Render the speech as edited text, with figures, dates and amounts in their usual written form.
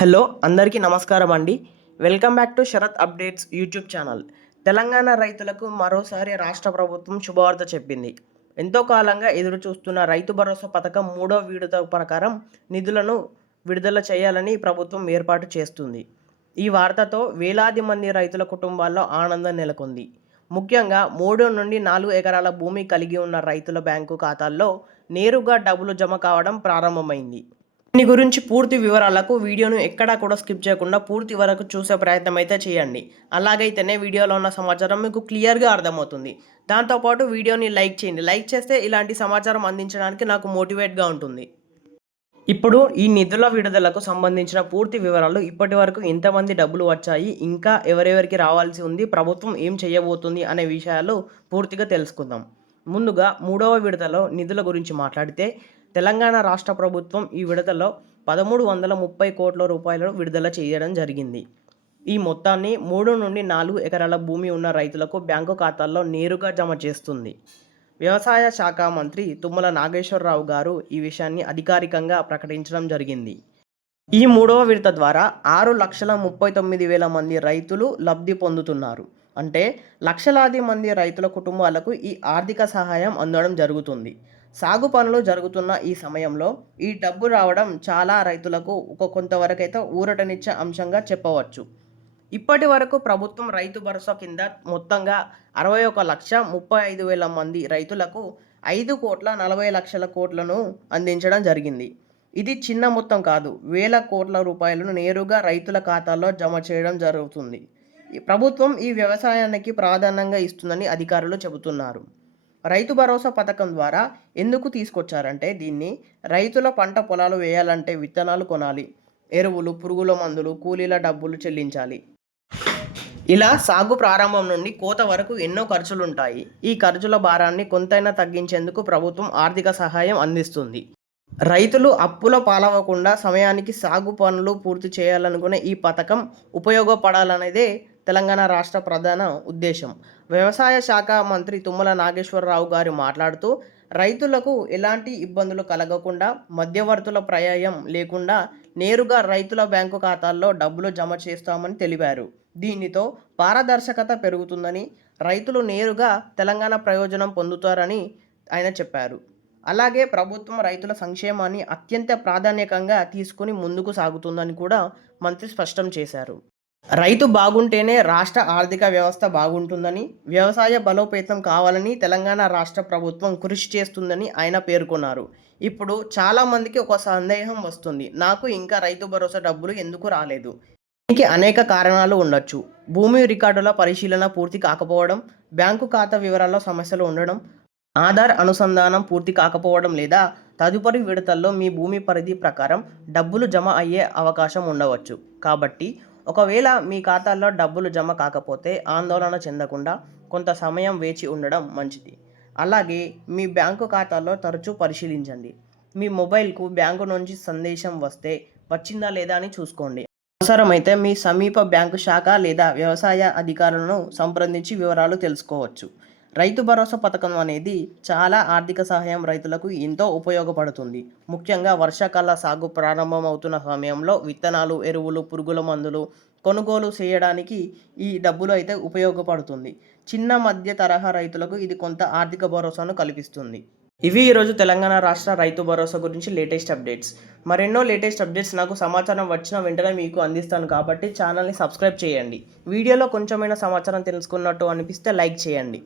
Hello అందరికీ నమస్కారం అండి. Welcome back to Sharath updates YouTube channel. Telangana రైతులకు మరోసారి రాష్ట్ర ప్రభుత్వం శుభవార్త చెప్పింది. ఎంతో కాలంగా ఎదురు చూస్తున్న రైతు భరోసా పథకం మూడో విడత ప్రకారం నిధులను విడుదల చేయాలని ప్రభుత్వం ఏర్పాటు చేస్తుంది. ఈ వార్తతో వేలాది మంది రైతుల కుటుంబాల్లో ఆనందం నెలకొంది. ముఖ్యంగా 3 నుండి 4 ఎకరాల భూమి కలిగి ఉన్న రైతుల బ్యాంకు ఖాతాల్లో నేరుగా డబ్బులు జమ కావడం ప్రారంభమైంది. దీని గురించి పూర్తి వివరాలకు వీడియోను ఎక్కడా కూడా స్కిప్ చేయకుండా పూర్తి వరకు చూసే ప్రయత్నం అయితే చేయండి. అలాగైతేనే వీడియోలో ఉన్న సమాచారం మీకు క్లియర్గా అర్థమవుతుంది. దాంతోపాటు వీడియోని లైక్ చేయండి. లైక్ చేస్తే ఇలాంటి సమాచారం అందించడానికి నాకు మోటివేట్గా ఉంటుంది. ఇప్పుడు ఈ నిధుల విడుదలకు సంబంధించిన పూర్తి వివరాలు, ఇప్పటి వరకు ఎంతమంది డబ్బులు వచ్చాయి, ఇంకా ఎవరెవరికి రావాల్సి ఉంది, ప్రభుత్వం ఏం చేయబోతుంది అనే విషయాలు పూర్తిగా తెలుసుకుందాం. ముందుగా మూడవ విడతలో నిధుల గురించి మాట్లాడితే తెలంగాణ రాష్ట్ర ప్రభుత్వం ఈ విడతలో 1330 కోట్ల రూపాయలను విడుదల చేయడం జరిగింది. ఈ మొత్తాన్ని 3 నుండి 4 ఎకరాల భూమి ఉన్న రైతులకు బ్యాంకు ఖాతాల్లో నేరుగా జమ చేస్తుంది. వ్యవసాయ శాఖ మంత్రి తుమ్మల నాగేశ్వరరావు గారు ఈ విషయాన్ని అధికారికంగా ప్రకటించడం జరిగింది. ఈ మూడవ విడత ద్వారా 6,39,000 మంది రైతులు లబ్ధి పొందుతున్నారు. అంటే లక్షలాది మంది రైతుల కుటుంబాలకు ఈ ఆర్థిక సహాయం అందడం జరుగుతుంది. సాగు పనులు జరుగుతున్న ఈ సమయంలో ఈ డబ్బు రావడం చాలా రైతులకు కొంతవరకైతే ఊరటనిచ్చే అంశంగా చెప్పవచ్చు. ఇప్పటి వరకు ప్రభుత్వం రైతు భరోసా కింద మొత్తంగా 61,35,000 మంది రైతులకు 5,40,00,000 కోట్లను అందించడం జరిగింది. ఇది చిన్న మొత్తం కాదు. వేల కోట్ల రూపాయలను నేరుగా రైతుల ఖాతాల్లో జమ చేయడం జరుగుతుంది. ప్రభుత్వం ఈ వ్యవసాయానికి ప్రాధాన్యంగా ఇస్తుందని అధికారులు చెబుతున్నారు. రైతు భరోసా పథకం ద్వారా ఎందుకు తీసుకొచ్చారంటే దీన్ని రైతుల పంట పొలాలు వేయాలంటే విత్తనాలు కొనాలి, ఎరువులు, పురుగుల మందులు, కూలీల డబ్బులు చెల్లించాలి. ఇలా సాగు ప్రారంభం నుండి కోత వరకు ఎన్నో ఖర్చులుంటాయి. ఈ ఖర్చుల భారాన్ని కొంతైనా తగ్గించేందుకు ప్రభుత్వం ఆర్థిక సహాయం అందిస్తుంది. రైతులు అప్పుల పాలవకుండా సమయానికి సాగు పనులు పూర్తి చేయాలనుకునే ఈ పథకం ఉపయోగపడాలనేదే తెలంగాణ రాష్ట్ర ప్రధాన ఉద్దేశం. వ్యవసాయ శాఖ మంత్రి తుమ్మల నాగేశ్వరరావు గారు మాట్లాడుతూ రైతులకు ఎలాంటి ఇబ్బందులు కలగకుండా, మధ్యవర్తుల ప్రమేయం లేకుండా నేరుగా రైతుల బ్యాంకు ఖాతాల్లో డబ్బులు జమ చేస్తామని తెలిపారు. దీనితో పారదర్శకత పెరుగుతుందని, రైతులు నేరుగా తెలంగాణ ప్రయోజనం పొందుతారని ఆయన చెప్పారు. అలాగే ప్రభుత్వం రైతుల సంక్షేమాన్ని అత్యంత ప్రాధాన్యకంగా తీసుకుని ముందుకు సాగుతుందని కూడా మంత్రి స్పష్టం చేశారు. రైతు బాగుంటేనే రాష్ట్ర ఆర్థిక వ్యవస్థ బాగుంటుందని, వ్యవసాయ బలోపేతం కావాలని తెలంగాణ రాష్ట్ర ప్రభుత్వం కృషి చేస్తుందని ఆయన పేర్కొన్నారు. ఇప్పుడు చాలామందికి ఒక సందేహం వస్తుంది, నాకు ఇంకా రైతు భరోసా డబ్బులు ఎందుకు రాలేదు? దీనికి అనేక కారణాలు ఉండొచ్చు. భూమి రికార్డుల పరిశీలన పూర్తి కాకపోవడం, బ్యాంకు ఖాతా వివరాల్లో సమస్యలు ఉండడం, ఆధార్ అనుసంధానం పూర్తి కాకపోవడం లేదా తదుపరి విడతల్లో మీ భూమి పరిధి ప్రకారం డబ్బులు జమ అయ్యే అవకాశం ఉండవచ్చు. కాబట్టి ఒకవేళ మీ ఖాతాల్లో డబ్బులు జమ కాకపోతే ఆందోళన చెందకుండా కొంత సమయం వేచి ఉండడం మంచిది. అలాగే మీ బ్యాంకు ఖాతాల్లో తరచూ పరిశీలించండి. మీ మొబైల్కు బ్యాంకు నుంచి సందేశం వస్తే వచ్చిందా లేదా అని చూసుకోండి. అవసరమైతే మీ సమీప బ్యాంకు శాఖ లేదా వ్యవసాయ అధికారులను సంప్రదించి వివరాలు తెలుసుకోవచ్చు. రైతు భరోసా పథకం అనేది చాలా ఆర్థిక సహాయం రైతులకు ఎంతో ఉపయోగపడుతుంది. ముఖ్యంగా వర్షాకాల సాగు ప్రారంభమవుతున్న సమయంలో విత్తనాలు, ఎరువులు, పురుగుల మందులు కొనుగోలు చేయడానికి ఈ డబ్బులు అయితే ఉపయోగపడుతుంది. చిన్న మధ్య తరహా రైతులకు ఇది కొంత ఆర్థిక భరోసాను కల్పిస్తుంది. ఇవి ఈరోజు తెలంగాణ రాష్ట్ర రైతు భరోసా గురించి లేటెస్ట్ అప్డేట్స్. మరెన్నో లేటెస్ట్ అప్డేట్స్ నాకు సమాచారం వచ్చిన వెంటనే మీకు అందిస్తాను కాబట్టి ఛానల్ని సబ్స్క్రైబ్ చేయండి. వీడియోలో కొంచెమైనా సమాచారం తెలుసుకున్నట్టు అనిపిస్తే లైక్ చేయండి.